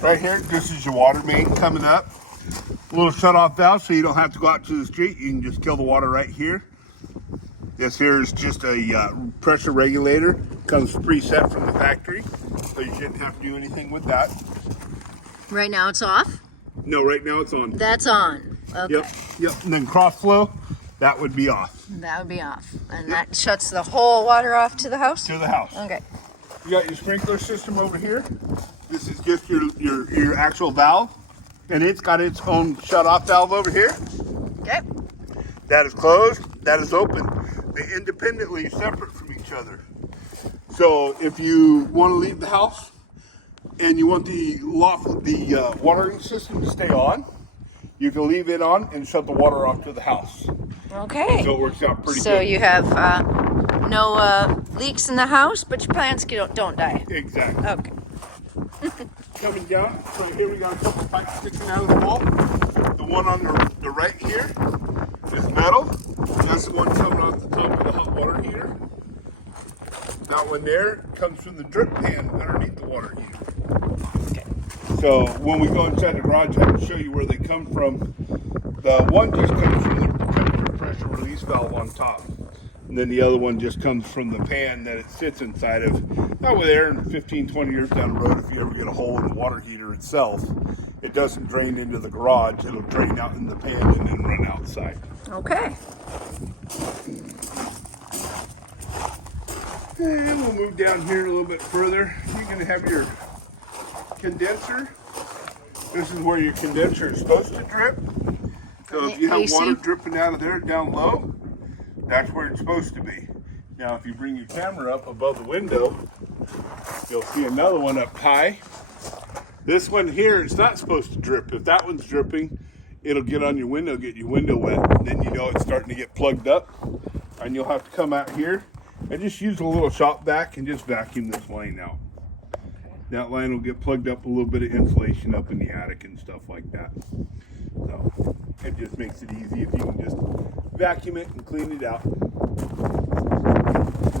Right here, this is your water main coming up. A little shut-off valve so you don't have to go out to the street. You can just kill the water right here. This here is just a pressure regulator. Comes preset from the factory, so you shouldn't have to do anything with that. Right now it's off? No, right now it's on. That's on. Okay. Yep. And then cross flow, that would be off. That would be off. And that shuts the whole water off to the house? To the house. Okay. You got your sprinkler system over here. This is just your actual valve, and it's got its own shut-off valve over here. Okay. That is closed, that is open. They're independently separate from each other. So if you want to leave the house and you want the watering system to stay on, you can leave it on and shut the water off to the house. Okay. So it works out pretty good. So you have no leaks in the house, but your plants don't die. Exactly. Okay. Coming down, so here we got a couple pipes sticking out of the wall. The one on the right here is metal. That's the one coming off the top of the hot water heater. That one there comes from the drip pan underneath the water heater. Okay. So when we go inside the garage, I can show you where they come from. The one just comes from the temperature pressure release valve on top. And then the other one just comes from the pan that it sits inside of. That way there in 15, 20 years down the road, if you ever get a hole in the water heater itself, it doesn't drain into the garage. It'll drain out in the pan and then run outside. Okay. And we'll move down here a little bit further. You're going to have your condenser. This is where your condenser is supposed to drip. So if you have AC? water dripping out of there down low, that's where it's supposed to be. Now if you bring your camera up above the window, you'll see another one up high. This one here, it's not supposed to drip. If that one's dripping, it'll get on your window, get your window wet, and then you know it's starting to get plugged up. And you'll have to come out here and just use a little shop vac and just vacuum this line out. That line will get plugged up, a little bit of insulation up in the attic and stuff like that. So it just makes it easy if you can just vacuum it and clean it out.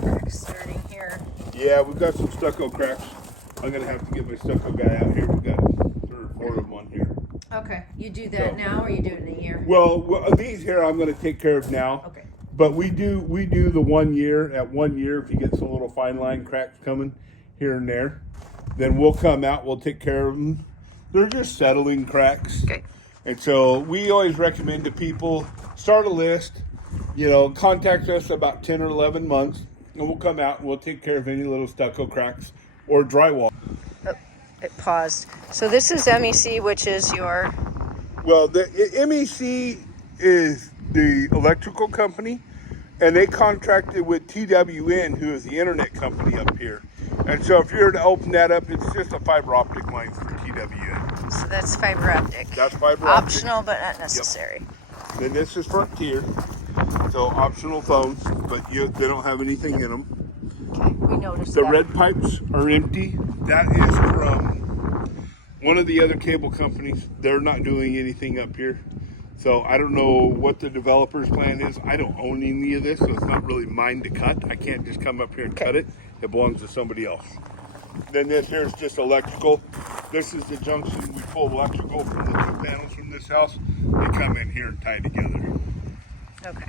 Cracks starting here. Yeah, we've got some stucco cracks. I'm gonna have to get my stucco guy out here. We've got 3 or 4 of them on here. Okay. You do that now, or you do it in a year? Well, these here I'm gonna take care of now. Okay. But we do the 1 year. At 1 year, if you get some little fine line cracks coming here and there, then we'll come out. We'll take care of them. They're just settling cracks. Okay. And so we always recommend to people, start a list, contact us about 10 or 11 months, and we'll come out and we'll take care of any little stucco cracks or drywall. Oh, it paused. So this is MEC, which is your... Well, the MEC is the electrical company, and they contracted with TWN, who is the internet company up here. And so if you were to open that up, it's just a fiber optic line for TWN. So that's fiber optic. That's fiber optic. Optional, but not necessary. Yep. Then this is Frontier. So optional phones, but they don't have anything in them. Okay, we noticed The that. red pipes are empty. That is from one of the other cable companies. They're not doing anything up here. So I don't know what the developer's plan is. I don't own any of this, so it's not really mine to cut. I can't just come up here and cut it. It belongs to somebody else. Then this here is just electrical. This is the junction. We pull electrical from the 2 panels from this house. They come in here and tie together. Okay.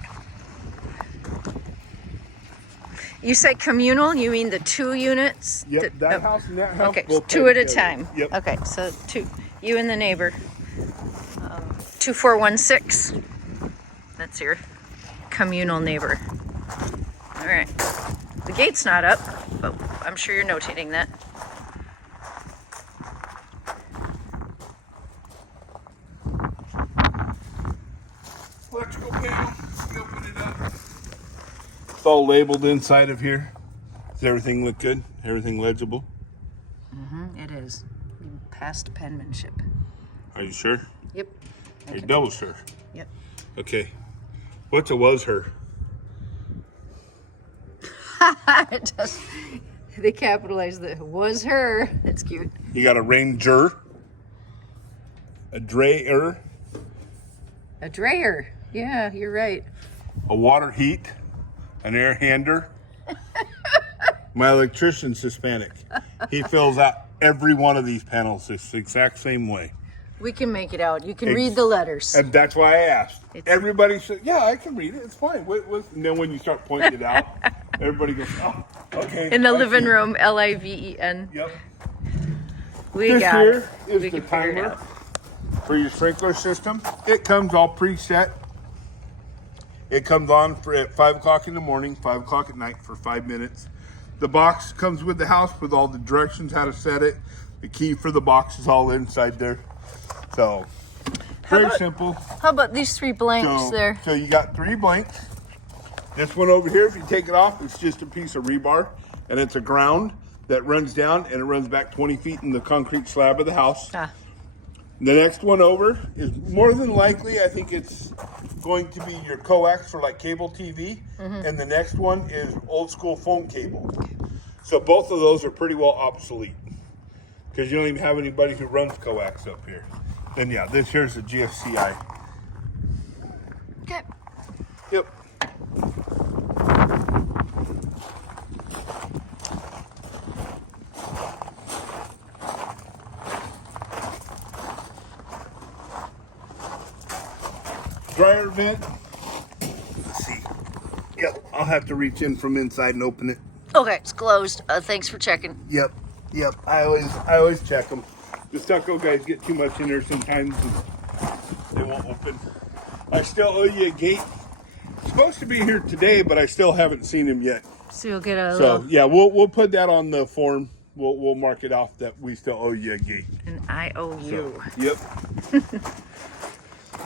You say communal, you mean the 2 units? Yep, that house and that house. Okay, both 2 tie at a together. time. Yep. Okay, so 2, you and the neighbor. 2416. That's your communal neighbor. All right. The gate's not up, but I'm sure you're notating that. Electrical panel. We open it up. It's all labeled inside of here. Does everything look good? Everything legible? It is. Past penmanship. Are you sure? Yep. Are you double sure? Yep. Okay. What's a was her? It does. They capitalized the was her. That's cute. You got a Ranger, a Drayer, A drayer. Yeah, you're right. a water heat, an air hander, My electrician's Hispanic. He fills out every one of these panels this exact same way. We can make it out. You can read the letters. And that's why I asked. Everybody said, yeah, I can read it. It's fine. And then when you start pointing it out, everybody goes, oh, okay. In the living room, Liven. Yep. We This got here it. is We the can figure it timer out. for your sprinkler system. It comes all preset. It comes on at 5 o'clock in the morning, 5 o'clock at night for 5 minutes. The box comes with the house with all the directions how to set it. The key for the box is all inside there. So, very simple. How about these 3 blanks there? So you got 3 blanks. This one over here, if you take it off, it's just a piece of rebar. And it's a ground that runs down and it runs back 20 feet in the concrete slab of the house. Ah. The next one over is more than likely, I think it's going to be your coax for like cable TV. And the next one is old school phone cable. So both of those are pretty well obsolete because you don't even have anybody who runs coax up here. And yeah, this here's the GFCI. Okay. Yep. Dryer vent. Let's see. Yep, I'll have to reach in from inside and open it. Okay, it's closed. Thanks for checking. Yep. I always check them. The stucco guys get too much in there sometimes and they won't open. I still owe you a gate. Supposed to be here today, but I still haven't seen him yet. So you'll get a So little, yeah, we'll put that on the form. We'll mark it off that we still owe you a gate. an IOU. Yep.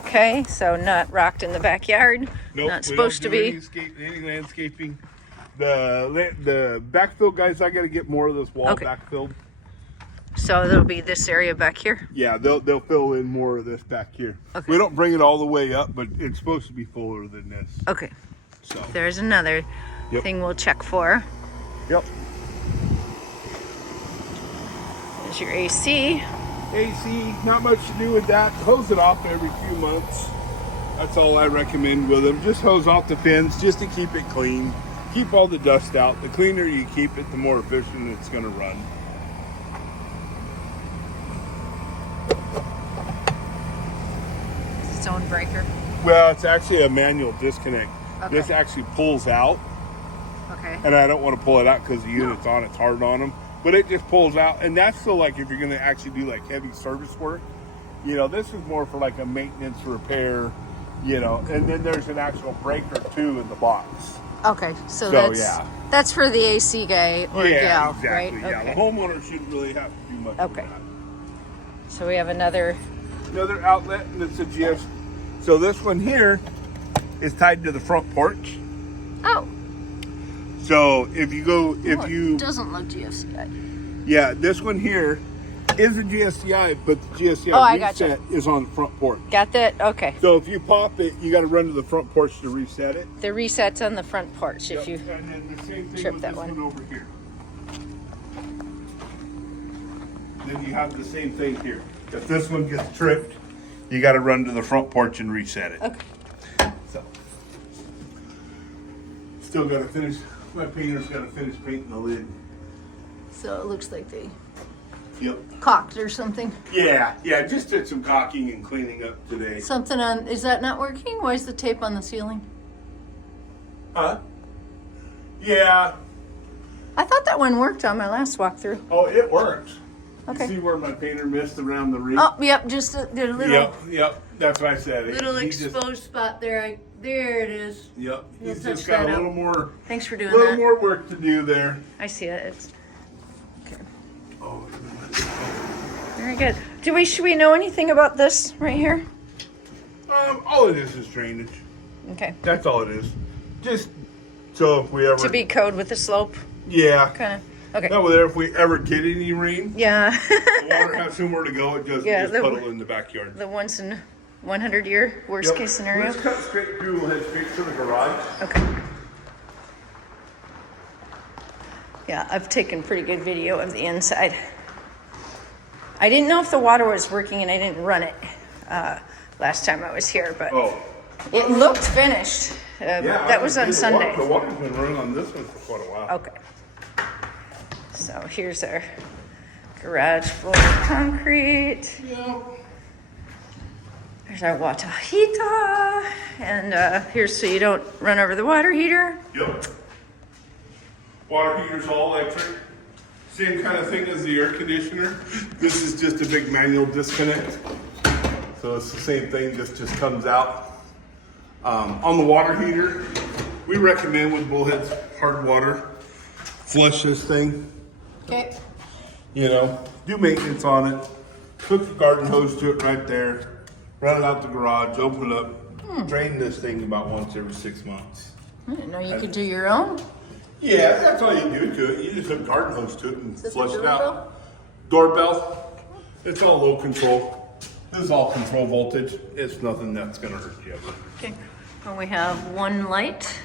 Okay, so not rocked in the backyard. Nope, Not we supposed to don't do be. any landscaping. The backfill guys, I got to get more of this wall Okay. backfilled. So there'll be this area back here. Yeah, they'll fill in more of this back here. Okay. We don't bring it all the way up, but it's supposed to be fuller than this. Okay, So there's another Yep. thing we'll check for. yep. There's your AC. AC, not much to do with that. Hose it off every few months. That's all I recommend with them. Just hose off the fins just to keep it clean. Keep all the dust out. The cleaner you keep it, the more efficient it's going to run. It's its own breaker. Well, it's actually a manual disconnect. Okay. This actually pulls out, Okay. and I don't want to pull it out because the unit's on, it's hard on them. But it just pulls out, and that's still like if you're going to actually do like heavy service work. You know, this is more for like a maintenance repair, you know, and then there's an actual breaker too in the box. Okay, so So, that's for the AC guy or gal, exactly. right? Yeah, Okay. the homeowner shouldn't really have to do much Okay. of that. So we have another. Another outlet, and it's a GS. So this one here is tied to the front porch. Oh, So if you go, if well, you, it doesn't look GFCI. yeah, this one here is a GSCI, but the GSCI Oh, I reset gotcha. is on the front porch. Got that? Okay. So if you pop it, you got to run to the front porch to reset it. The reset's on the front porch. If you. And then the same thing trip with that this one. one over here. Then you have the same thing here. If this one gets tripped, you got to run to the front porch and reset it. Okay. So, still got to finish. My painter's got to finish painting the lid. So it looks like they Yep. caulked or something. Yeah, just did some caulking and cleaning up today. Something on. Is that not working? Why is the tape on the ceiling? Huh? Yeah. I thought that one worked on my last walkthrough. Oh, it works. Okay. You see where my painter missed around the ring? Oh, yep. Just did a little Yep. That's what I said. little He just- exposed spot there. There it is. Yep. We'll He's touch just got that a out. little more. Thanks for doing little that. more work to do there. I see it. It's okay. Oh, Very good. Should we know anything about this right here? all it is drainage. Okay. That's all it is. Just so if we ever. To be code with the slope, Yeah. kind of. Okay. That way, there, if we ever get any rain, Yeah. the water has somewhere to go. It doesn't Yeah, just the- puddle in the backyard. The once in 100 year worst Yep. case scenario. Let's cut straight through. We'll head straight to the garage. Okay. Yeah, I've taken pretty good video of the inside. I didn't know if the water was working and I didn't run it last time I was here, but Oh. it looked finished. Yeah. That was on The Sunday. water's been running on this one for quite a while. Okay. So here's our garage full of concrete. Yep. There's our water heater. And here's so you don't run over the water heater. Yep. Water heater's all electric. Same kind of thing as the air conditioner. This is just a big manual disconnect. So it's the same thing, this just comes out. On the water heater, we recommend with bullheads, hard water, flush this thing, Okay. you know, do maintenance on it, hook the garden hose to it right there, run it out the garage, open it up, drain this thing about once every 6 months. I didn't know you could do your own. Yeah, that's all you do to it. You just hook garden hose to it and this flush a it out. Doorbell. It's all low control. This is all control voltage. It's nothing that's gonna hurt you. Okay. And we have one light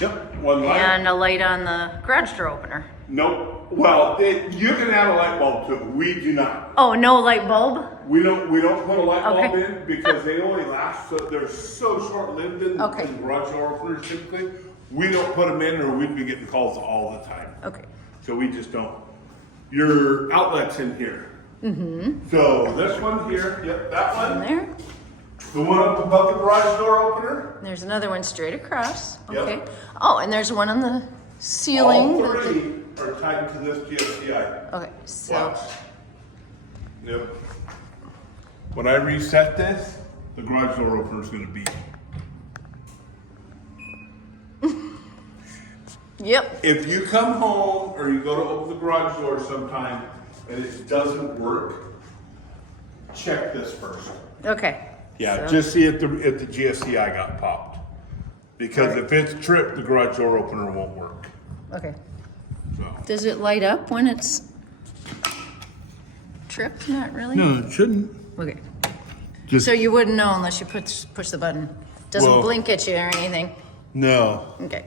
Yep, one light. and a light on the garage door opener. Nope. Well, you can add a light bulb to it. We do not. Oh, no light bulb? We don't put a light bulb Okay. in because they only last. So they're so short-lived in Okay. garage door openers typically. We don't put them in, or we'd be getting calls all the time. Okay. So we just don't. Your outlet's in here. Mm-hmm. So this one here, yep, that And one. there. The one up above the garage door opener. There's another one straight across. Yep. Okay. Oh, and there's one on the ceiling. All three are tied to this GFCI. Okay, so Watch. Yep. When I reset this, the garage door opener is going to beep. yep. If you come home or you go to open the garage door sometime and it doesn't work, check this first. Okay. Yeah, So- just see if the GFCI got popped. Because if it's tripped, the garage door opener won't work. Okay. So. Does it light up when it's tripped? Not really. No, it shouldn't. Okay. Just So you wouldn't know unless you push the button. Doesn't Well- blink at you or anything. no. Okay.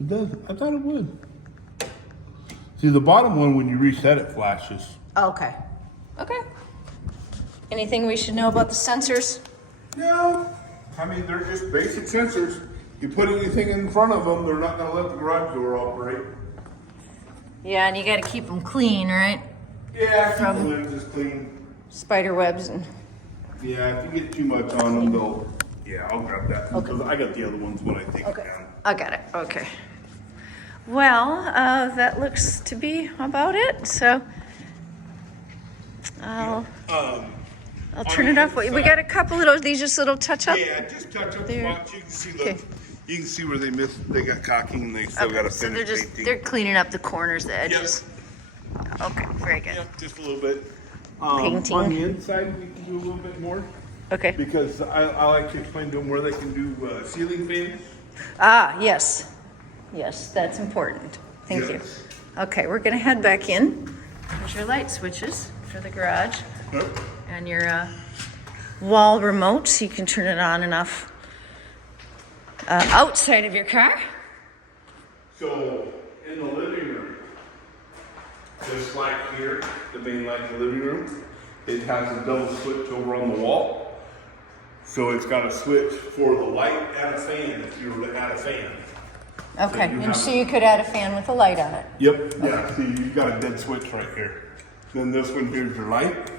It does. I thought it would. See, the bottom one, when you reset it, flashes. Okay. Okay. Anything we should know about the sensors? No. I mean, they're just basic sensors. You put anything in front of them, they're not going to let the garage door operate. Yeah, and you got to keep them clean, right? Yeah, keep From- the lenses clean. Spider webs and. Yeah, if you get too much on them, they'll. Yeah, I'll grab that. Okay. Because I got the other ones when I take it Okay. down. I got it. Okay. Well, that looks to be about it. So I'll turn it off. We got a couple of these just little touch up. Yeah, just touch up There. spots. You can see Okay. you can see where they missed. They got caulking and they still got to So finish they're just painting. they're cleaning up the corners, the edges. Okay, very good. Yep, just a little bit. Painting. On the inside, we can do a little bit more Okay. because I like to explain to them where they can do ceiling fans. Ah, yes. Yes, that's important. Thank you. Yes. Okay, we're gonna head back in. There's your light switches for the garage Yep. and your wall remote, so you can turn it on and off outside of your car. So in the living room, just like here, the main light in the living room, it has a double switch over on the wall. So it's got a switch for the light and a fan if you were to add a fan. Okay, you and have- so you could add a fan with a light on it. Yep. Yeah. See, you got a dead switch right here. Then this one here's your light.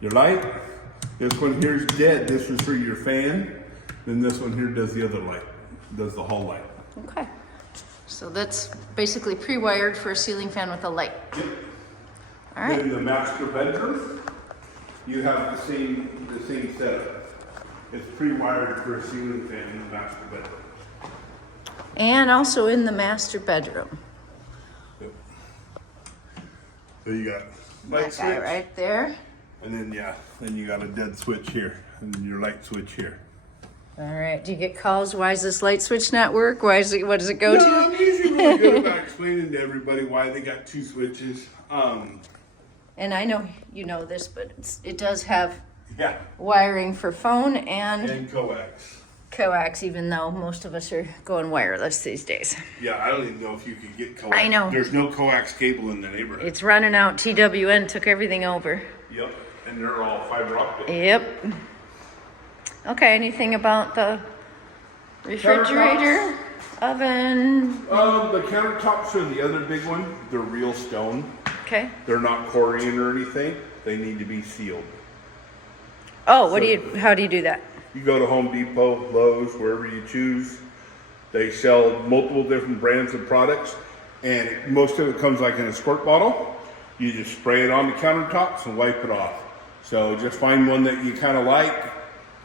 Your light. This one here's dead. This is for your fan. Then this one here does the other light. Does the hall light. Okay. So that's basically pre-wired for a ceiling fan with a light. Yep. All right. In the master bedroom, you have the same setup. It's pre-wired for a ceiling fan in the master bedroom. And also in the master bedroom. Yep. So you got light That switch, guy right there. and then you got a dead switch here, and then your light switch here. All right. Do you get calls? Why is this light switch not work? Why is it? What does it go No, to? I'm usually really good about explaining to everybody why they got two switches. And I know you know this, but it does have Yeah, wiring for phone and and coax. coax, even though most of us are going wireless these days. Yeah, I don't even know if you could get coax. I know. There's no coax cable in the neighborhood. It's running out. TWN took everything over. Yep, and they're all fiber optic. Yep. Okay, anything about the refrigerator? Oven. The countertops are the other big one. They're real stone. Okay. They're not Corian or anything. They need to be sealed. Oh, how do you do that? You go to Home Depot, Lowe's, wherever you choose. They sell multiple different brands of products, and most of it comes like in a squirt bottle. You just spray it on the countertops and wipe it off. So just find one that you kind of like.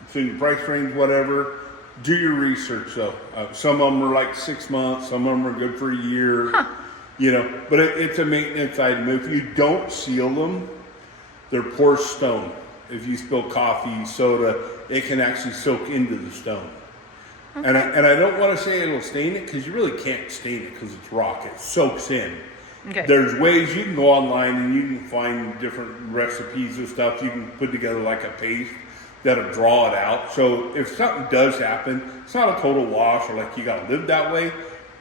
It's in your price range, whatever. Do your research though. Some of them are like 6 months. Some of them are good for a year. You know, but it's a maintenance item. If you don't seal them, they're porous stone. If you spill coffee, soda, it can actually soak into the stone. Okay. And I don't want to say it'll stain it, because you really can't stain it because it's rock. It soaks in. Okay. There's ways you can go online and you can find different recipes and stuff. You can put together like a paste that'll draw it out. So if something does happen, it's not a total loss or like you got to live that way.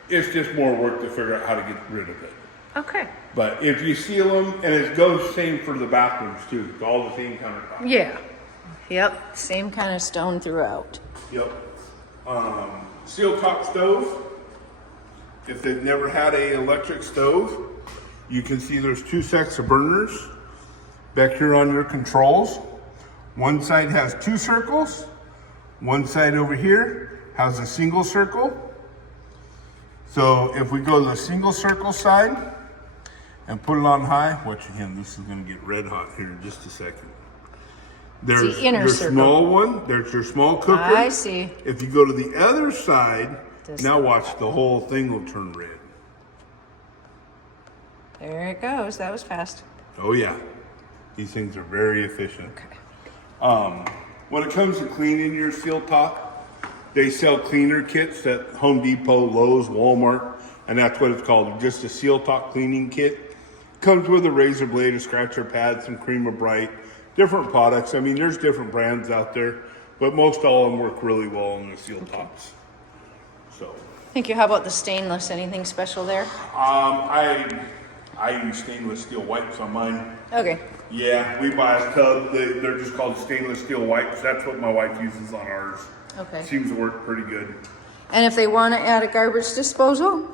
It's just more work to figure out how to get rid of it. Okay. But if you seal them, and it goes same for the bathrooms too. It's all the same countertop. Yeah. Yep. Same kind of stone throughout. Yep. Steel top stove. If they've never had a electric stove, you can see there's 2 sets of burners back here on your controls. One side has 2 circles. One side over here has a single circle. So if we go to the single circle side and put it on high, watch again, this is going to get red hot here in just a second. There's the inner your circle. Small one. There's your small cooker. I see. If you go to the other side, now watch, the whole thing will turn red. There it goes. That was fast. Oh yeah, these things are very efficient. Okay. When it comes to cleaning your steel top, they sell cleaner kits at Home Depot, Lowe's, Walmart, and that's what it's called, just a steel top cleaning kit. Comes with a razor blade, a scratcher pad, some Cream of Bright, different products. I mean, there's different brands out there, but most all of them work really well on the steel tops. So. Thank you. How about the stainless? Anything special there? I use stainless steel wipes on mine. Okay. Yeah, we buy a tub. They're just called stainless steel wipes. That's what my wife uses on ours. Okay. Seems to work pretty good. And if they want to add a garbage disposal?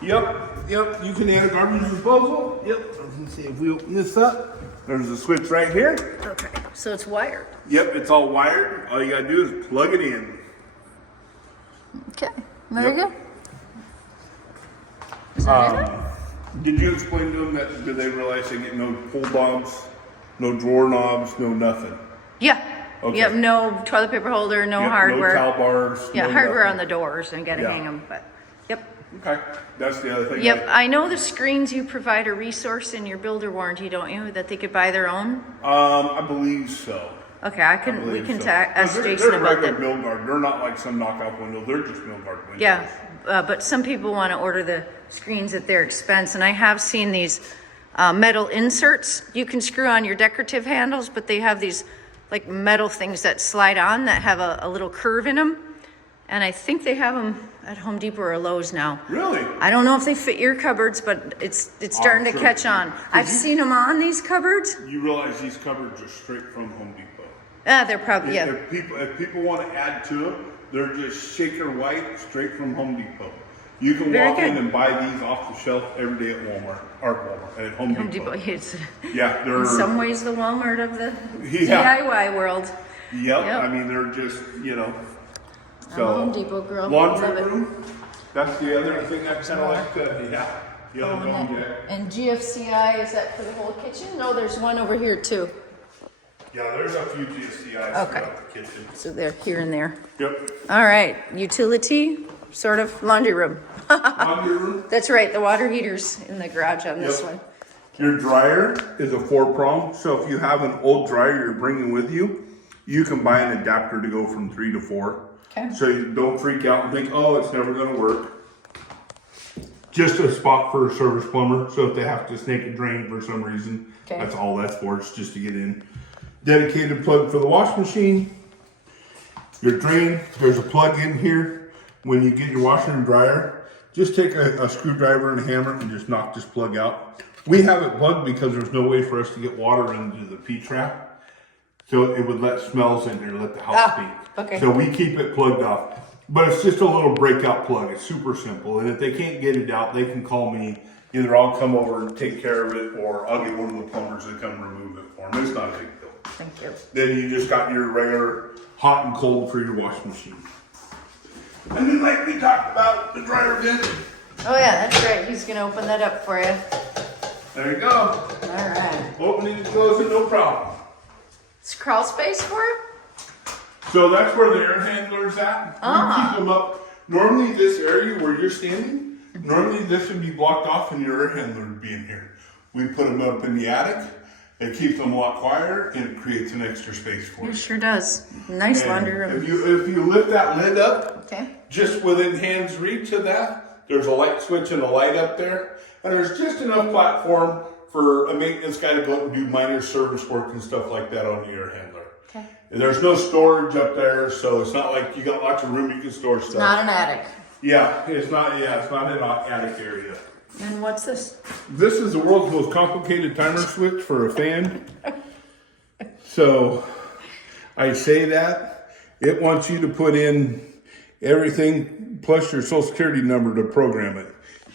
Yep. You can add a garbage disposal. Yep. Let's see if we open this up. There's a switch right here. Okay. So it's wired. Yep, it's all wired. All you gotta do is plug it in. Okay. Very Yep. good. Is that it? Did you explain to them that, do they realize they get no pull knobs, no drawer knobs, no nothing? Yeah. Okay. Yep. No toilet paper holder. No Yep, hardware. no towel bars. Yeah, no hardware nothing. on the doors and gotta Yeah. hang them. But yep. Okay, that's the other thing. Yep. I know the screens you provide a resource in your builder warranty, don't you? That they could buy their own. I believe so. Okay. We can ask They're Jason about regular that. mill guard. They're not like some knockoff window. They're just mill guard windows. Yeah, but some people want to order the screens at their expense, and I have seen these metal inserts you can screw on your decorative handles, but they have these like metal things that slide on that have a little curve in them, and I think they have them at Home Depot or Lowe's now. Really? I don't know if they fit your cupboards, but it's starting to sure. catch on. I've seen them on these cupboards. You realize these cupboards are straight from Home Depot. They're probably, yeah. If people want to add to them, they're just shaker white straight from Home Depot. You can Very walk in good. and buy these off the shelf every day at Walmart, at Home Home Depot. Depot, it's Yeah, they're. in some ways the Walmart of the Yeah. DIY world. Yep. Yep. I mean, they're just, I'm a Home Depot girl. Laundry Love it. room. That's the other thing I kind of like to, yeah. The other Oh, one, yeah. and GFCI, is that for the whole kitchen? No, there's one over here too. Yeah, there's a few GSCIs Okay. throughout the kitchen. So they're here and there. Yep. All right, utility, sort of laundry room. Laundry room. That's right, the water heater's in the garage on this Yep. one. Your dryer is a 4-prong, so if you have an old dryer you're bringing with you, you can buy an adapter to go from 3 to 4. Okay. So you don't freak out and think, oh, it's never going to work. Just a spot for a service plumber, so if they have to snake a drain for some reason, Okay. that's all that's for. It's just to get in. Dedicated plug for the wash machine. Your drain, there's a plug in here. When you get your washer and dryer, just take a screwdriver and a hammer and just knock this plug out. We have it plugged because there's no way for us to get water into the P-trap. So it would let smells in there, let the house speak. Okay. So we keep it plugged off. But it's just a little breakout plug. It's super simple. And if they can't get it out, they can call me. Either I'll come over and take care of it, or I'll get one of the plumbers to come remove it for them. It's not a big deal. Thank you. Then you just got your regular hot and cold for your washing machine. And then like we talked about, the dryer vent. Oh yeah, that's right. He's gonna open that up for you. There you go. All right. Opening and closing, no problem. It's crawl space for it? So that's where the air handler's at. We keep them up. Normally this area where you're standing, normally this would be blocked off and your air handler would be in here. We put them up in the attic. It keeps them a lot quieter and it creates an extra space for you. It sure does. Nice And laundry room. if you lift that lid up, Okay. just within hand's reach of that, there's a light switch and a light up there. And there's just enough platform for a maintenance guy to go up and do minor service work and stuff like that on the air handler. Okay. And there's no storage up there, so it's not like you got lots of room you can store stuff. Not an attic. Yeah, it's not an attic area. And what's this? This is the world's most complicated timer switch for a fan. So I say that it wants you to put in everything plus your social security number to program it.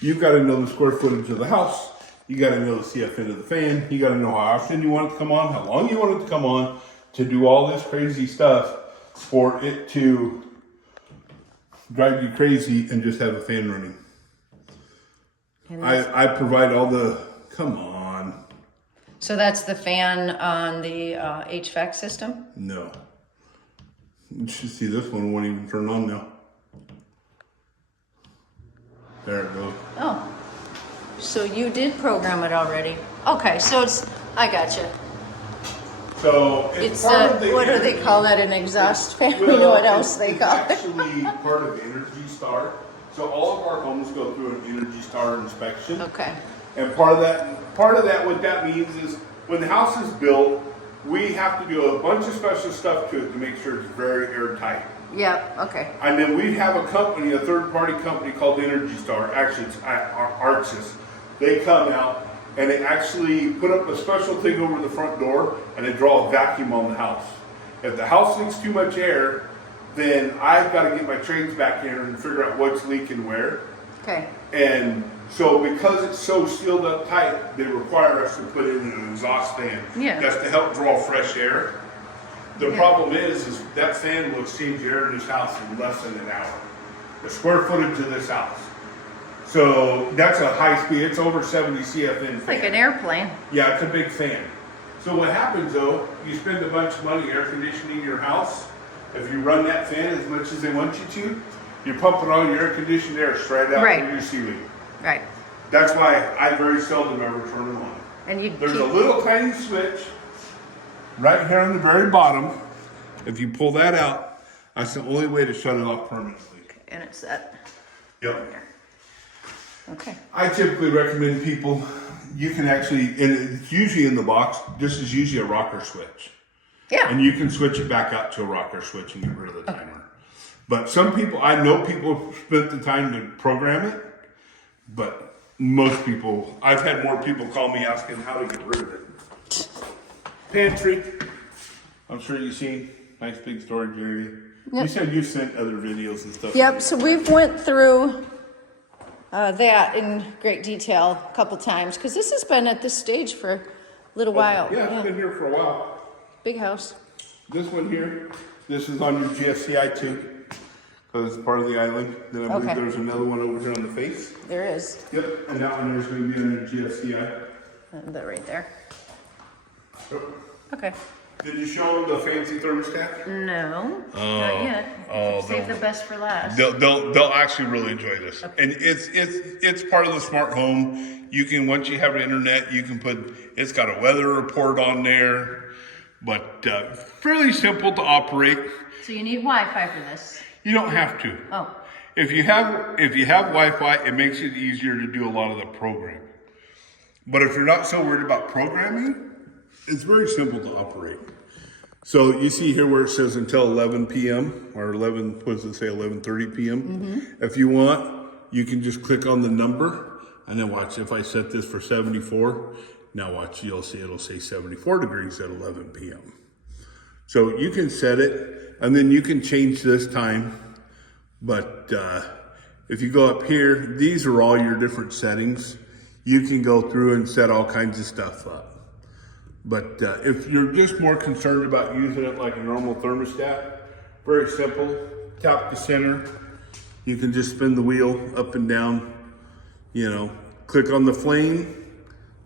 You've got to know the square footage of the house. You got to know the CFN of the fan. You got to know how often you want it to come on, how long you want it to come on, to do all this crazy stuff for it to drive you crazy and just have a fan running. I provide all the, come on. So that's the fan on the HVAC system? No. You should see this one won't even turn on now. There it goes. Oh. So you did program it already. Okay, so I gotcha. So It's part of the what do they energy- call that, an exhaust fan? Well, You know what else they it's call it? actually part of Energy Star. So all of our homes go through an Energy Star inspection. Okay, And part of that, what that means is when the house is built, we have to do a bunch of special stuff to it to make sure it's very airtight. yeah, okay, And then we have a company, a third-party company called Energy Star. Actually, it's Arxis. They come out and they actually put up a special thing over the front door and they draw a vacuum on the house. If the house leaks too much air, then I've got to get my trades back here and figure out what's leaking where. okay, And so because it's so sealed up tight, they require us to put in an exhaust fan. Yeah. That's to help draw fresh air. The Yeah. problem is that fan will exchange air in this house in less than an hour. The square footage of this house. So that's a high speed, it's over 70 CFN it's fan. like an airplane. Yeah, it's a big fan. So what happens though, you spend a bunch of money air conditioning your house. If you run that fan as much as they want you to, you're pumping all your air conditioned air straight out Right. through your ceiling. Right, That's why I very seldom ever turn them on. and you There's a keep, little tiny switch right here on the very bottom. If you pull that out, that's the only way to shut it off permanently. and it's that, Yep. okay, I typically recommend people, you can actually, and it's usually in the box, this is usually a rocker switch. And yeah, you can switch it back out to a rocker switch and get rid of the timer. But some people, I know people spent the time to program it, but most people, I've had more people call me asking how to get rid of it. Pantry. I'm sure you've seen nice big storage area. You Yep. said you sent other videos and stuff. yep, so we've went through that in great detail a couple times, because this has been at this stage for a little while. Yeah, it's been here for a while. Big house. This one here, this is on your GFCI too, because it's part of the island. Then I believe Okay. there's another one over here on the face. There is, Yep, and that one there's going to be under GFCI. that right there. Oh. Okay. Did you show them the fancy thermostat? No, not yet. oh, Save the best for last. They'll actually really enjoy this, and it's part of the smart home. You can, once you have internet, you can put. It's got a weather report on there, but fairly simple to operate. So you need Wi-Fi for this. You don't have to. Oh, If you have Wi-Fi, it makes it easier to do a lot of the programming. But if you're not so worried about programming, it's very simple to operate. So you see here where it says until 11 p.m. or 11, what does it say, 11:30 p.m. If you want, you can just click on the number and then watch. If I set this for 74, now watch, you'll see it'll say 74 degrees at 11 p.m. So you can set it and then you can change this time But if you go up here, these are all your different settings. You can go through and set all kinds of stuff up. But if you're just more concerned about using it like a normal thermostat, very simple. Tap the center. You can just spin the wheel up and down. You know, click on the flame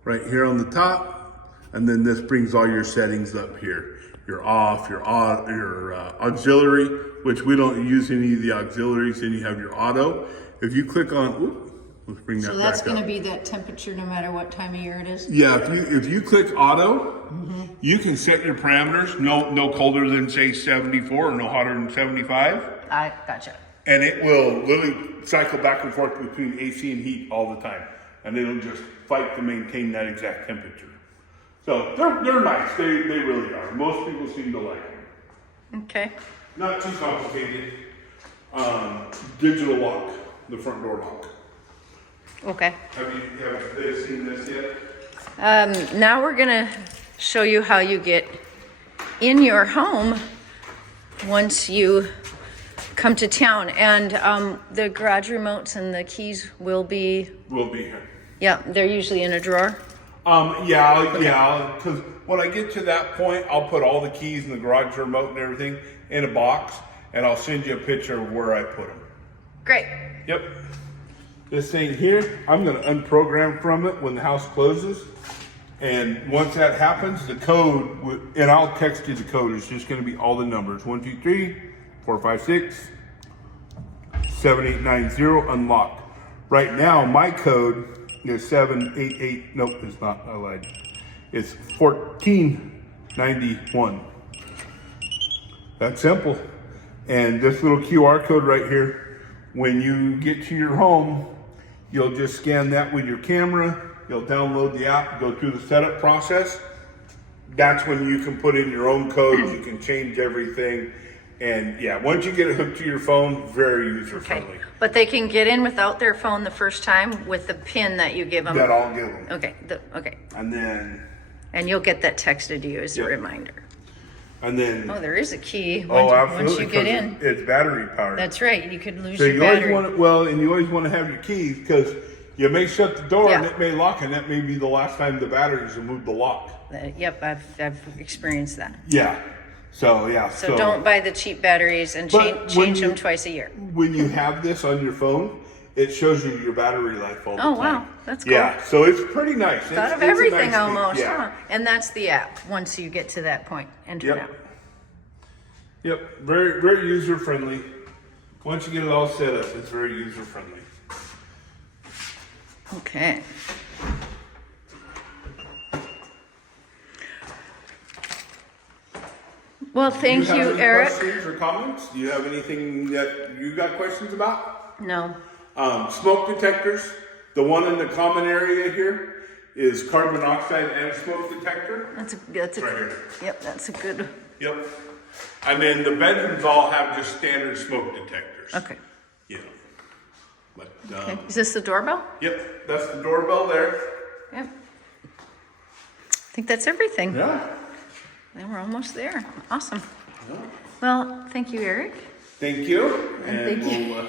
right here on the top, and then this brings all your settings up here. Your off, your auxiliary, which we don't use any of the auxiliaries. Then you have your auto. If you click on, let's bring that back up. So that's going to be that temperature no matter what time of year it is? Yeah, if you click auto, you can set your parameters. No colder than say 74 or no hotter than 75. I gotcha. And it will literally cycle back and forth between AC and heat all the time. And it'll just fight to maintain that exact temperature. So they're nice. They really are. Most people seem to like them. Okay. Not too complicated. Digital lock, the front door lock. Okay. Have they seen this yet? Now we're going to show you how you get in your home once you come to town. And the garage remotes and the keys will be... Will be here. Yeah, they're usually in a drawer. Yeah, because when I get to that point, I'll put all the keys and the garage remote and everything in a box, and I'll send you a picture of where I put them. Great. Yep. This thing here, I'm going to unprogram from it when the house closes. And once that happens, the code, and I'll text you the code, it's just going to be all the numbers. 1, 2, 3, 4, 5, 6, 7, 8, 9, 0, unlocked. Right now, my code is 788, nope, it's not, I lied. It's 1491. That's simple. And this little QR code right here, when you get to your home, you'll just scan that with your camera. You'll download the app, go through the setup process. That's when you can put in your own codes. You can change everything. And yeah, once you get it hooked to your phone, very user friendly. Okay. But they can get in without their phone the first time with the PIN that you give them. That I'll give them. Okay. Okay. And then. And you'll get that texted to you as a reminder. And then. Oh, there is a key Absolutely, once you get in. It's battery powered. That's right. You could lose so your you battery. always want to, and you always want to have your keys because you may shut the door and it may lock, and that may be the last time the batteries remove the lock. Yep, I've experienced that. Yeah. So yeah. So don't buy the cheap batteries and change them twice a year. When you have this on your phone, it shows you your battery life all the time. Oh wow, that's cool. Yeah, so it's pretty nice. Thought of everything almost, huh? And that's the app. Once you get to that point, enter now. Yep, very very user friendly. Once you get it all set up, it's very user friendly. Okay. Well, thank you, Eric. Questions or comments? Do you have anything that you got questions about? No. Smoke detectors. The one in the common area here is carbon monoxide and smoke detector. That's a right here. Yep, that's a good. Yep. And then the bedrooms all have just standard smoke detectors. Okay. You know. But Okay. Is this the doorbell? Yep, that's the doorbell there. Yep. I think that's everything. Yeah. Then we're almost there. Awesome. Well, thank you, Eric. Thank you. And thank you. We'll,